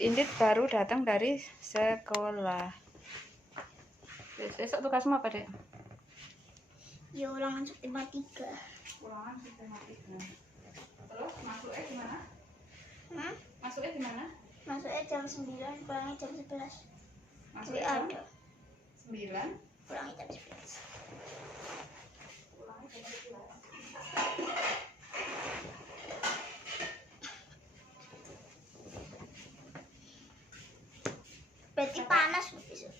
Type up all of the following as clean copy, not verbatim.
Indit baru datang dari sekolah. Besok tugasmu apa, Dek? Ya ulangan sistematika. Ulangan sistematika. Terus masuknya gimana? Masuknya gimana? Masuknya jam 9, pulangnya jam 11. Masuknya Jadi jam ada 9, pulangnya jam 11. pulangnya jam 11. Berarti panas besok.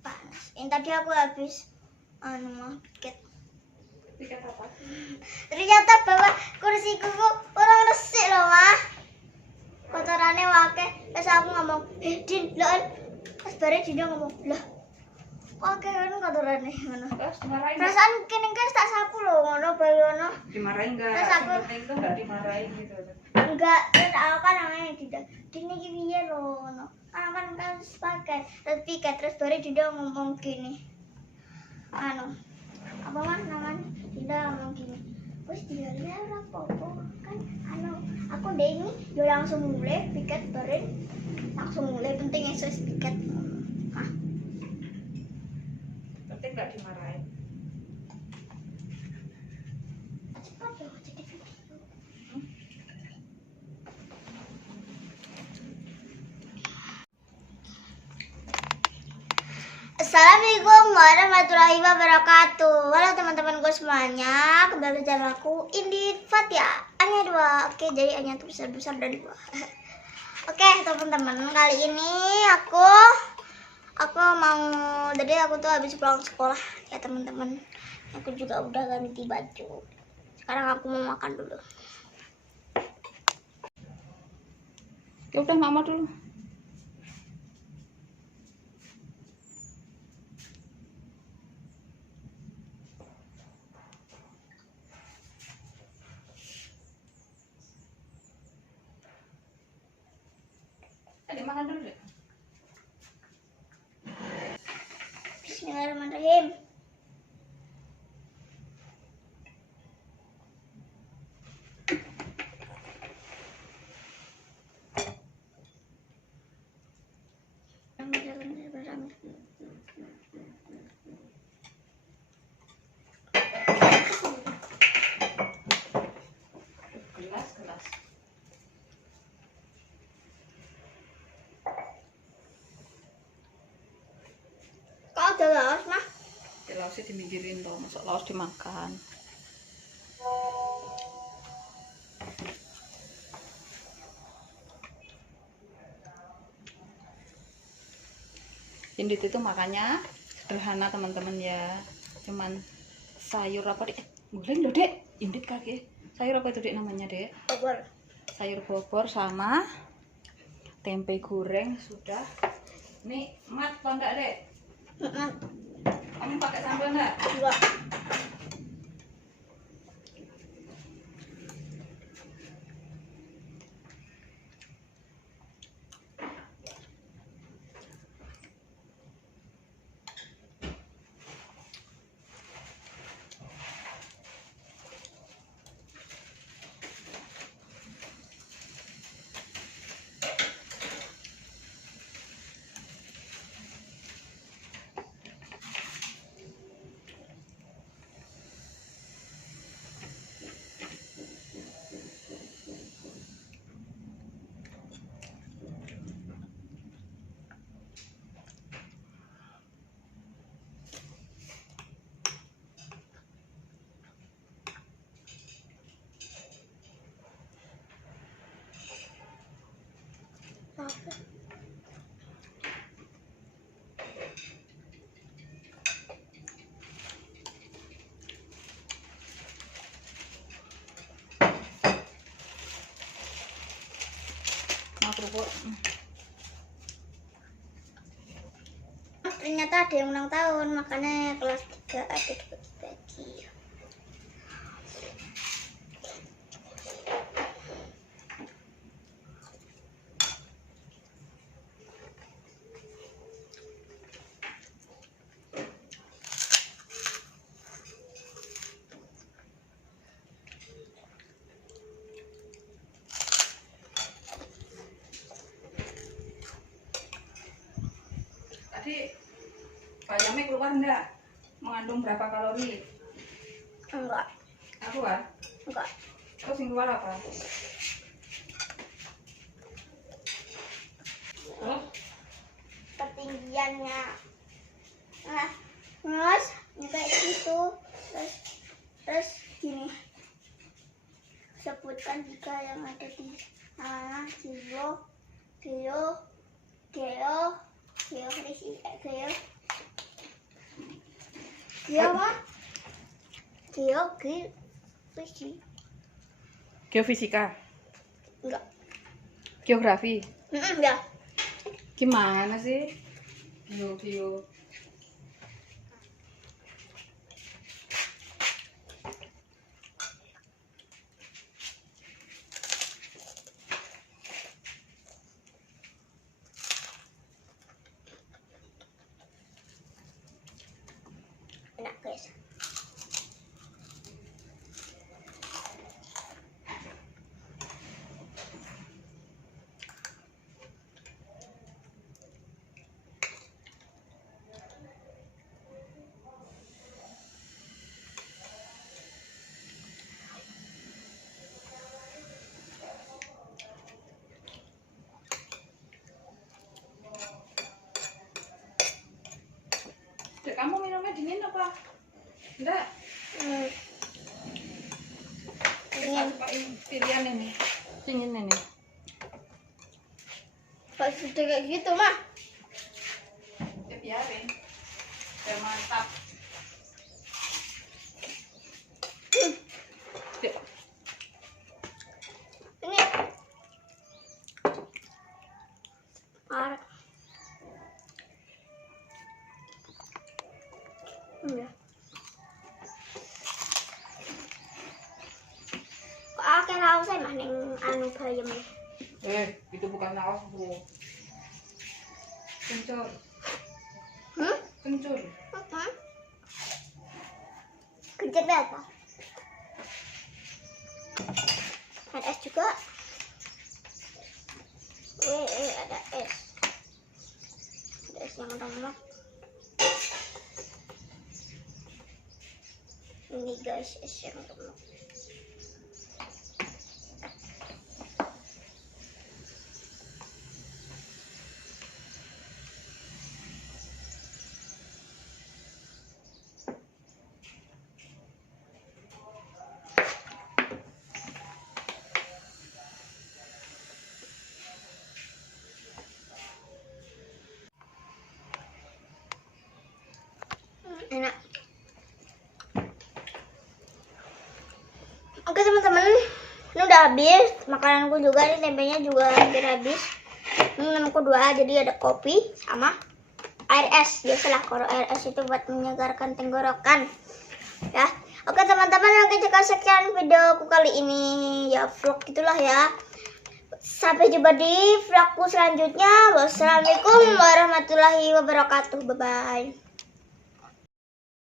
Panas. Yang tadi aku habis tiket. Tiket apa? Ternyata bawa kursiku kok orang resik loh, Mah. Kotorannya wake. Terus aku ngomong, Din, loh, terus bare Dina ngomong, lah, wake kan kotorannya ngono. Terus dimarahin? Perasaan kene guys tak sapu loh, ngono bae ngono. Dimarahin enggak? Terus Yang aku- penting tuh enggak dimarahin gitu. Enggak, terus aku kan namanya Dina. Dina iki piye loh, ngono. Kan sepakai terus piket terus bare Dina ngomong gini. Apa mah namanya? Dina ngomong gini. Wes dia ora apa-apa kan aku deh ini yo langsung mulai piket bareng langsung mulai penting esos piket. Penting enggak dimarahin. Cepat dong jadi video. Assalamualaikum warahmatullahi wabarakatuh. Halo teman-temanku semuanya, kembali bersama aku Indit Fatia. Hanya 2. Oke, jadi hanya tuh besar-besar dari 2. Oke, teman-teman, kali ini aku mau jadi aku tuh habis pulang sekolah ya, teman-teman. Aku juga udah ganti baju. Sekarang aku mau makan dulu. Ya udah mama dulu. Adik makan dulu, Dek. Bismillahirrahmanirrahim. Gelas. Kok ada laos, Mah? Ya laosnya diminggirin toh, masuk laos dimakan. Indit itu makannya sederhana teman-teman ya, cuman sayur apa dek? Boleh loh dek, Indit kaki. Sayur apa itu dek namanya dek? Bobor. Sayur bobor sama tempe goreng sudah. Nih mat apa enggak dek? Kamu pakai sambal enggak? Enggak. Mau kerupuk? Ternyata ada yang ulang tahun, makanya kelas 3 ada dibagi-bagi. Tadi bayamnya keluar enggak? Mengandung berapa kalori? Enggak. Keluar? Enggak. Terus yang keluar apa? Terus? Ketinggiannya. Nah, terus kayak gitu. Terus gini. Sebutkan jika yang ada di geo Geofisika? enggak. Geografi? Ya. Gimana sih? Geo. Enak guys. Dek, kamu minumnya dingin apa? Enggak. Dingin. Pilihan ini. Dingin ini. Kalau sudah kayak gitu mah. Ya biarin. Biar mantap. Dek. Ini. Parah. Ya. Kok akeh laos mah ning anu bayem nih. Itu bukan naos, Bro. Kencur. Kencur. Kencur apa? Ada es juga. Ada es. Ada es yang remuk. Ini guys, es yang remuk. Enak. Oke teman-teman, ini udah habis. Makananku juga, ini tempenya juga hampir habis. Minumku 2, jadi ada kopi sama air es. Biasalah kalau air es itu buat menyegarkan tenggorokan. Ya. Oke teman-teman, oke jika sekian videoku kali ini, ya vlog gitulah ya. Sampai jumpa di vlogku selanjutnya. Wassalamualaikum warahmatullahi wabarakatuh. Bye bye.